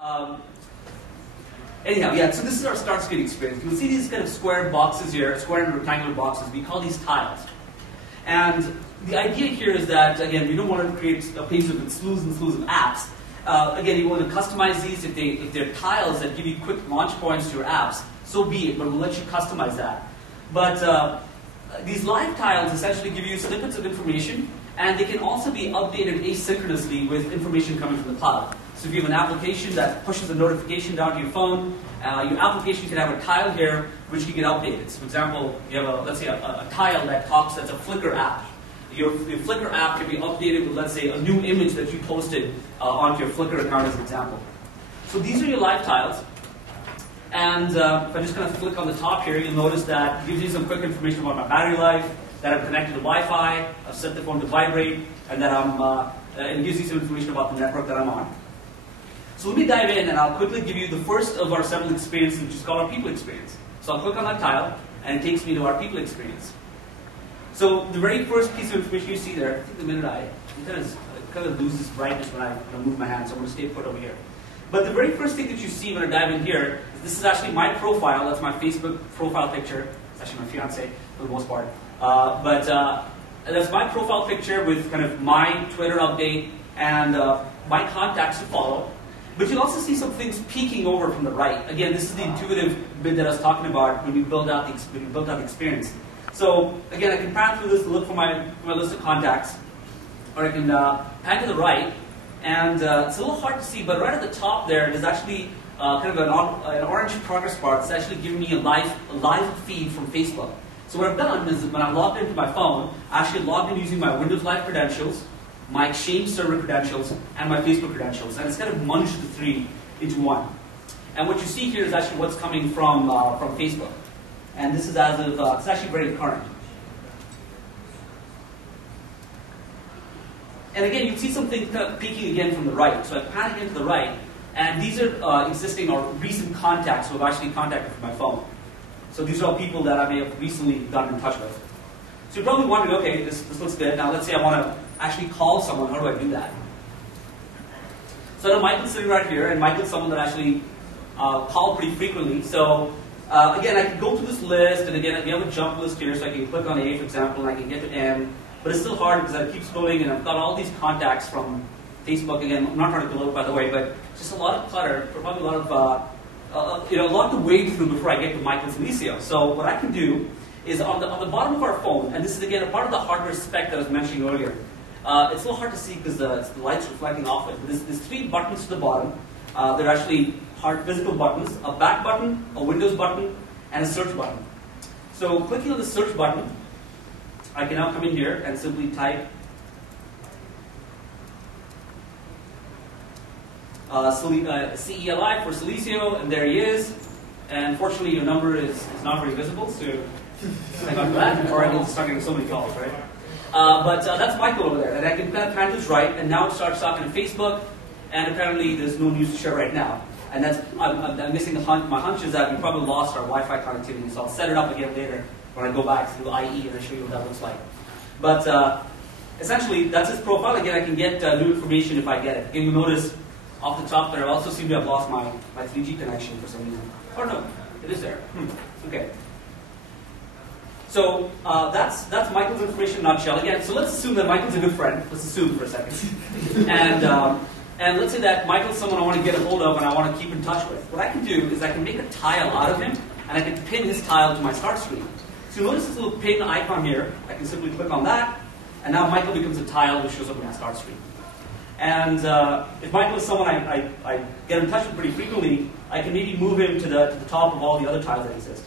Um, Anyhow, yeah, so this is our start screen experience. You'll see these kind of square boxes here, square and rectangular boxes. We call these tiles. And the idea here is that, again, we don't want to create a page with slews and slews of apps. Again, you want to customize these. If they're tiles that give you quick launch points to your apps, so be it, but we'll let you customize that. But these live tiles essentially give you snippets of information, and they can also be updated asynchronously with information coming from the cloud. So if you have an application that pushes a notification down to your phone, your application can have a tile here which can get updated. So for example, you have let's say a tile that's a Flickr app. Your Flickr app can be updated with, let's say, a new image that you posted onto your Flickr account as an example. So these are your live tiles. And if I just kind of click on the top here, you'll notice that it gives you some quick information about my battery life, that I'm connected to Wi-Fi, I've set the phone to vibrate, and that it gives you some information about the network that I'm on. So let me dive in, and I'll quickly give you the first of our several experiences, which is called our people experience. So I'll click on that tile, and it takes me to our people experience. So the very first piece of information you see there, I think the minute it kind of loses brightness when I move my hand, so I'm going to stay put over here. But the very first thing that you see when I dive in here is this is actually my profile. That's my Facebook profile picture. It's actually my fiance for the most part. But that's my profile picture with kind of my Twitter update and my contacts to follow. But you'll also see some things peeking over from the right. Again, this is the intuitive bit that I was talking about when we built out the experience. So again, I can pan through this to look for my list of contacts, or I can pan to the right, and it's a little hard to see, but right at the top there, there's actually kind of an orange progress bar that's actually giving me a live feed from Facebook. So what I've done is when I'm logged into my phone, I actually logged in using my Windows Live credentials, my Exchange server credentials, and my Facebook credentials. And it's kind of munged the three into one. And what you see here is actually what's coming from Facebook. And this is as of, it's actually very current. And again, you can see something kind of peeking again from the right. So I pan again to the right, and these are existing or recent contacts who have actually contacted from my phone. So these are all people that I may have recently gotten in touch with. So you're probably wondering, okay, this looks good. Now let's say I want to actually call someone. How do I do that? So I know Michael's sitting right here, and Michael's someone that I actually call pretty frequently. So again, I can go through this list, and again, we have a jump list here, so I can click on A, for example, and I can get to M. But it's still hard because I keep scrolling, and I've got all these contacts from Facebook. Again, I'm not trying to gloat, by the way, but just a lot of clutter, probably a lot of a lot to wade through before I get to Michael's Alicio. So what I can do is on the bottom of our phone, and this is again a part of the hardware spec that I was mentioning earlier. It's a little hard to see because the light's reflecting off it. But there's three buttons to the bottom. They're actually hard physical buttons: a back button, a Windows button, and a search button. So clicking on the search button, I can now come in here and simply type CELI for Celicio, and there he is. And unfortunately, your number is not very visible, so I got that, or I get stuck in so many calls, right? But that's Michael over there, and I can kind of pan to his right, and now it starts talking to Facebook, and apparently there's no news to share right now. And that's I'm missing the hunch. My hunch is that we probably lost our Wi-Fi connectivity, so I'll set it up again later when I go back to IE and I'll show you what that looks like. But essentially, that's his profile. Again, I can get new information if I get it. Again, you'll notice off the top there, I also seem to have lost my 3G connection for some reason. Oh no, it is there. Okay. So that's Michael's information in a nutshell. Again, so let's assume that Michael's a good friend. Let's assume for a second. And let's say that Michael's someone I want to get a hold of and I want to keep in touch with. What I can do is I can make a tile out of him, and I can pin his tile to my start screen. So you'll notice this little pin icon here. I can simply click on that, and now Michael becomes a tile which shows up on my start screen. And if Michael is someone I get in touch with pretty frequently, I can maybe move him to the top of all the other tiles that exist.